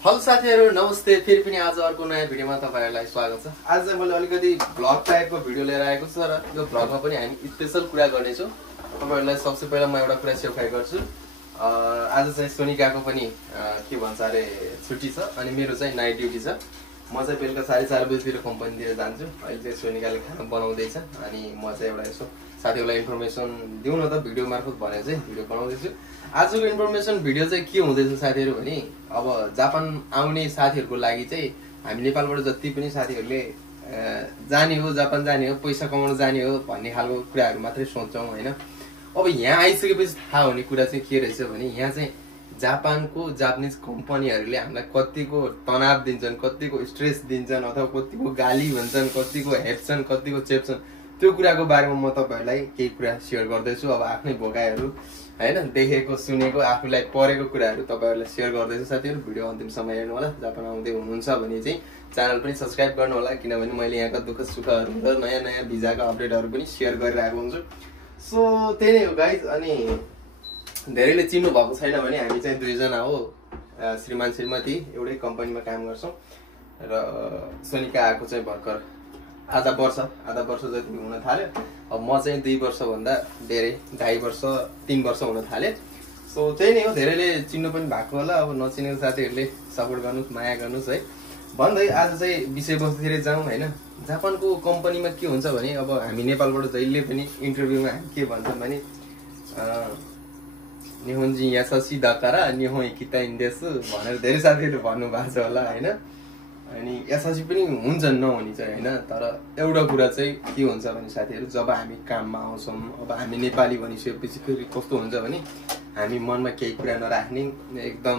Hello साथीहरु नमस्ते फेरि पनि आज अर्को नयाँ भिडियोमा तपाईहरुलाई स्वागत छ। आज चाहिँ मैले अलिकति भ्लग टाइपको भिडियो लिएर आएको छु र यो भ्लगमा पनि हामी स्पेशल कुरा गर्ने छौं। तपाईहरुलाई सबसे पहिला म एउटा कुरा सेयर गर्छु। आज चाहिँ सोनिकाको पनि के भन्छ अरे छुट्टी छ अनि मेरो चाहिँ नाइट ड्युटी छ। म चाहिँ बेलुका 4:30 बजेतिर कम्पनीतिर जान्छु। अहिले चाहिँ सोनिकाले खाना बनाउँदैछ अनि म चाहिँ एउटा यसो साथीहरुलाई इन्फर्मेसन दिउँ न त भिडियो मार्फत भनेर चाहिँ भिडियो बनाउँदैछु। आजको इन्फर्मेसन भिडियो चाहिँ के हुँदैछ साथीहरु भने अब जापान आउने साथीहरुको लागि चाहिँ हामी नेपालबाट जति पनि साथीहरुले जाने हो जापान जाने हो पैसा कमाउन जाने हो भन्ने खालको कुराहरु मात्रै सोच्छौं हैन। अब यहाँ आइसकेपछि थाहा हुने कुरा चाहिँ के रहेछ भने यहाँ चाहिँ जापानको जापानिज कम्पनीहरुले हामीलाई कतिको तनाव दिन्छन्, कतिको स्ट्रेस दिन्छन् अथवा कतिको गाली भन्छन्, कतिको हेप्छन्, कतिको चेप्छन्, त्यो कुराको बारेमा म तपाईहरुलाई केही कुरा शेयर गर्दैछु। अब आफ्नै भोगाइहरु हैन देखेको सुनेको आफूलाई परेको कुराहरु तपाईहरुलाई शेयर गर्दैछु। साथीहरु भिडियो अन्तिमसम्म हेर्नु होला। जापान आउँदै हुनुहुन्छ भने चाहिँ च्यानल पनि सब्स्क्राइब गर्नु होला किनभने मैले यहाँका दुःख सुखहरु र नयाँ नयाँ भिजाको अपडेटहरु पनि शेयर गरिरहेको हुन्छु। सो त्यही नै हो गाइज। अनि धेरैले चिन्नु भएको छैन भने हामी चाहिँ दुईजना हो, श्रीमान श्रीमती एउटै कम्पनीमा काम गर्छौं र सोनिका आएको चाहिँ भर्खर आधा वर्ष जति हुन थाल्यो। अब म चाहिँ 2 वर्ष भन्दा धेरै 2.5 वर्ष 3 वर्ष हुन थाले। सो त्यही नै हो। धेरैले चिन्नु पनि भएको होला। अब नचिनेको साथीहरुले सपोर्ट गर्नुस्, माया गर्नुस् है भन्दै आज चाहिँ विषयवस्तुतिर जाउँ हैन। जापानको कम्पनीमा के हुन्छ भने अब हामी नेपालबाट जहिले पनि इन्टरभ्युमा के भन्छन् भने निहोन्जी यासासी दाकारा निहोइ किताइन देसु भनेर धेरै साथीहरुले भन्नु भएको छ होला हैन। अनि यासासी पनि हुन्छन् नहुने चाहिँ हैन। तर एउटा कुरा चाहिँ के हुन्छ भने साथीहरु जब हामी काममा आउँछौं अब हामी नेपाली भनिसकेपछि फेरि कस्तो हुन्छ भने हामी मनमा केही कुरा नराख्ने, एकदम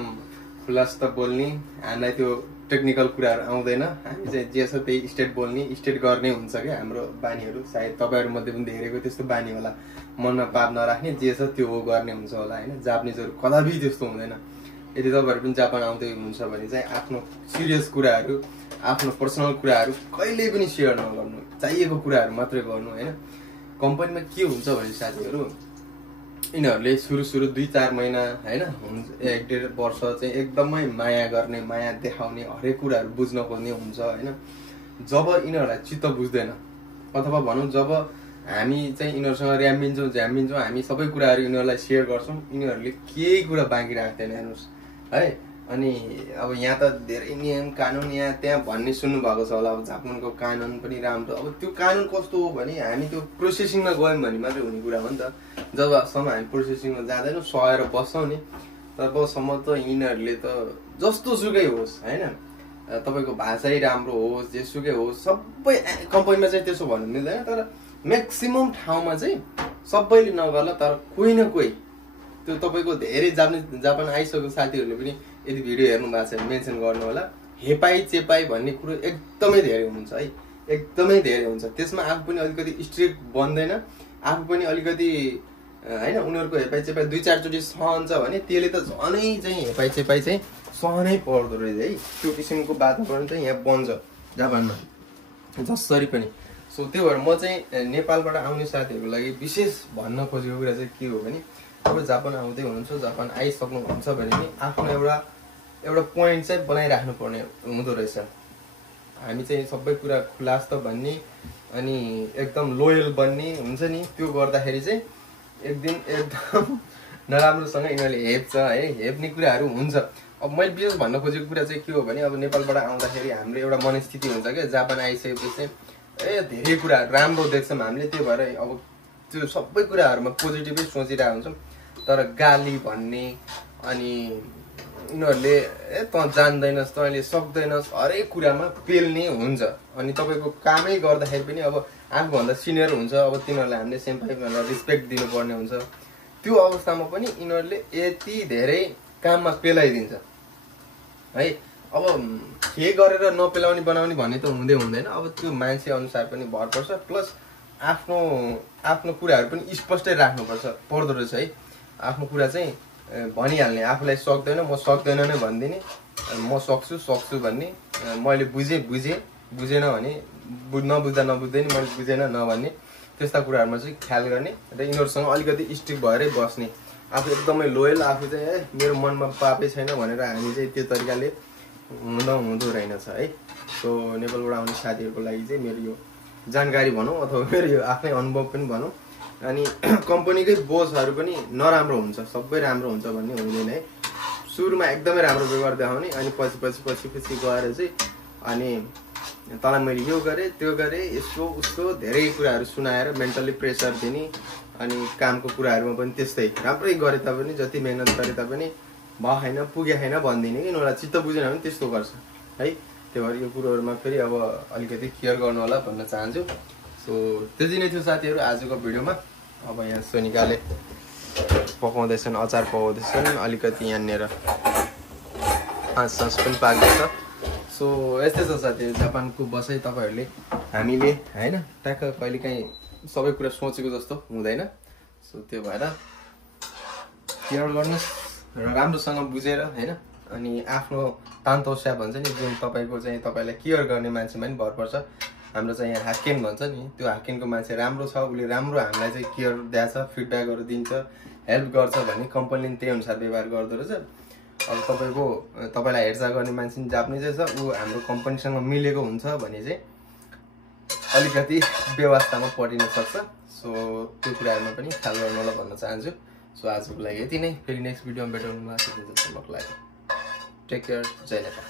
खुलास्त बोल्ने, हामीलाई त्यो टेक्निकल कुराहरु आउँदैन, हामी चाहिँ जे छ त्यही स्टेट बोल्ने स्टेट गर्ने हुन्छ के हाम्रो बानीहरु। सायद तपाईहरु मध्ये पनि धेरैको त्यस्तो बानी होला, मनमा पाप नराख्ने, जे छ त्यो हो गर्ने हुन्छ होला हैन। जापानिजहरु कदापि त्यस्तो हुँदैन। यदि तपाईहरु पनि जापान आउँदै हुनुहुन्छ भने चाहिँ आफ्नो सिरियस कुराहरु, आफ्नो पर्सनल कुराहरु कहिल्यै पनि शेयर नगर्नु, चाहिएको कुराहरु मात्रै गर्नु हैन। कम्पनीमा के हुन्छ भने साथीहरु यिनीहरुले सुरु 2-4 महिना हैन 1-1.5 वर्ष चाहिँ एकदमै माया गर्ने, माया देखाउने, हरेक कुराहरु बुझ्न खोज्ने हुन्छ हैन। जब यिनीहरुलाई चित्त बुझ्दैन अथवा भनौं जब हामी चाहिँ यिनीहरुसँग झ्याम्बिन्छौं हामी सबै कुराहरु यिनीहरुलाई शेयर गर्छौं, यिनीहरुले केही कुरा बाँकी राख्दैन हेर्नुस् है। अनि अब यहाँ त धेरै नियम कानुन यहाँ त्यहाँ भन्ने सुन्नु भएको छ होला। अब जापानको कानुन पनि राम्रो। अब त्यो कानुन कस्तो हो भने हामी त्यो प्रोसेसिङमा गयौं भने मात्रै हुने कुरा हो नि त। जबसम्म हामी प्रोसेसिङमा जाँदैनौं सहेर बस्छौं नि तबसम्म त यिनीहरुले त जस्तो सुकै होस् हैन, तपाईको भाषै राम्रो होस् जेसुकै होस् सबै कम्पनीमा चाहिँ त्यसो भन्नु मिल्दैन। तर म्याक्सिमम ठाउँमा चाहिँ सबैले नगर्ला तर कोही न कोही त्यो तपाईको धेरै जापान आइसकेको साथीहरुले पनि यदि भिडियो हेर्नु भएको छ भने मेन्सन गर्नु होला। हेपाई चेपाई भन्ने कुरो एकदमै धेरै हुन्छ है, एकदमै धेरै हुन्छ। त्यसमा आफू पनि अलिकति स्ट्रिक्ट बन्दैन, आफू पनि अलिकति हैन उनीहरुको हेपाई चेपाई 2-4 चोटी सहन्छ भने त्यसले त झनै चाहिँ हेपाई चेपाई चाहिँ सहनै पर्दो रहेछ है। त्यो किसिमको वातावरण चाहिँ यहाँ बन्छ जापानमा जसरी पनि। सो त्यो भएर म चाहिँ नेपालबाट आउने साथीहरुको लागि विशेष भन्न खोजेको कुरा चाहिँ के हो भने अब जापान आउँदै हुनुहुन्छ, जापान आइसक्नुहुन्छ भने नि आफ्नो एउटा पोइन्ट चाहिँ बनाइराख्नु पर्ने हुँदो रहेछ। हामी चाहिँ सबै कुरा खुलास्त भन्ने अनि एकदम लोयल बन्ने हुन्छ नि, त्यो गर्दाखेरि चाहिँ एक दिन एकदम नराम्रोसँग यिनीहरुले हेप्छ है, हेप्ने कुराहरु हुन्छ। अब मैले विशेष भन्न खोजेको कुरा चाहिँ के हो भने अब नेपालबाट आउँदाखेरि हाम्रो एउटा मनस्थिति हुन्छ के जापान आइसकेपछि धेरै कुरा राम्रो देख्छौं हामीले, त्यो भएर अब त्यो सबै कुराहरुमा पोजिटिभै सोचिरहेको हुन्छौं। तर गाली भन्ने अनि यिनीहरुले त जान्दैनस्, तैँले सक्दैनस् हरेक कुरामा पेल्ने हुन्छ। अनि तपाईको कामै गर्दाखेरि पनि अब आफूभन्दा सिनियर हुन्छ, अब तिनीहरुलाई हामीले सेम्पाइलाई रिस्पेक्ट दिनुपर्ने हुन्छ। त्यो अवस्थामा पनि यिनीहरुले यति धेरै काममा पेलाइदिन्छ है। अब के गरेर नपेलाउने बनाउने भन्ने त हुँदैन। अब त्यो मान्छे अनुसार पनि भर पर्छ, प्लस आफ्नो कुराहरु पनि स्पष्टै राख्नुपर्छ पर्दो रहेछ है। आफ्नो कुरा चाहिँ भनिहाल्ने, आफूलाई सक्दैन म सक्दैन नै भन्दिने, म सक्छु भन्ने, मैले बुझेन भने नबुझ्दा नबुझ्दैन, मैले बुझेन नभन्ने, त्यस्ता कुराहरुमा चाहिँ ख्याल गर्ने र यिनीहरुसँग अलिकति स्ट्रिक्ट भएरै बस्ने। आफू एकदमै लोयल, आफू चाहिँ मेरो मनमा पापै छैन भनेर हामी चाहिँ त्यो तरिकाले हुँदो रहेनछ है। सो नेपालबाट आउने साथीहरूको लागि चाहिँ मेरो यो जानकारी भनौँ अथवा मेरो यो आफ्नै अनुभव पनि भनौँ। अनि कम्पनीकै बोसहरू पनि नराम्रो हुन्छ, सबै राम्रो हुन्छ भन्ने हुँदैन है। सुरुमा एकदमै राम्रो व्यवहार देखाउने अनि पछि गएर चाहिँ अनि तँलाई मैले यो गरेँ त्यो गरेँ यसो उसो धेरै कुराहरू सुनाएर मेन्टली प्रेसर दिने। अनि कामको कुराहरूमा पनि त्यस्तै, राम्रै गरे तापनि जति मेहनत गरे तापनि भयो होइन पुगे होइन भनिदिने कि उनीहरूलाई चित्त बुझेन भने त्यस्तो गर्छ है। त्यही भएर यो कुरोहरूमा फेरि अब अलिकति केयर गर्नु होला भन्न चाहन्छु। सो त्यति नै थियो साथीहरू आजको भिडियोमा। अब यहाँ सोनिकाले पकाउँदैछन्, अचार पकाउँदैछन्, अलिकति यहाँनिर सस पनि पाक्दैछ। सो यस्तै छ साथीहरू जापानको बसाइ। तपाईँहरूले हामीले होइन ट्याक्क कहिलेकाहीँ सबै कुरा सोचेको जस्तो हुँदैन। सो त्यो भएर केयर गर्नुहोस् र राम्रोसँग बुझेर होइन। अनि आफ्नो तान्तौस्या भन्छ नि, जुन तपाईँको चाहिँ तपाईँलाई केयर गर्ने मान्छेमा नि भर पर्छ। हाम्रो चाहिँ यहाँ हाक्केन भन्छ नि, त्यो हाक्केनको मान्छे राम्रो छ, उसले राम्रो हामीलाई चाहिँ केयर दिएछ, फिडब्याकहरू दिन्छ, हेल्प गर्छ भने कम्पनीले त्यही अनुसार व्यवहार गर्दो रहेछ। अब तपाईँलाई हेरचाह गर्ने मान्छे पनि जापानिजै छ, ऊ हाम्रो कम्पनीसँग मिलेको हुन्छ भने चाहिँ अलिकति व्यवस्थामा परिन सक्छ। सो त्यो कुराहरूमा पनि ख्याल गर्नु होला भन्न चाहन्छु। सो आजको लागि यति नै, फेरि नेक्स्ट भिडियोमा भेटौँला। टेक केयर, जय नेपाल।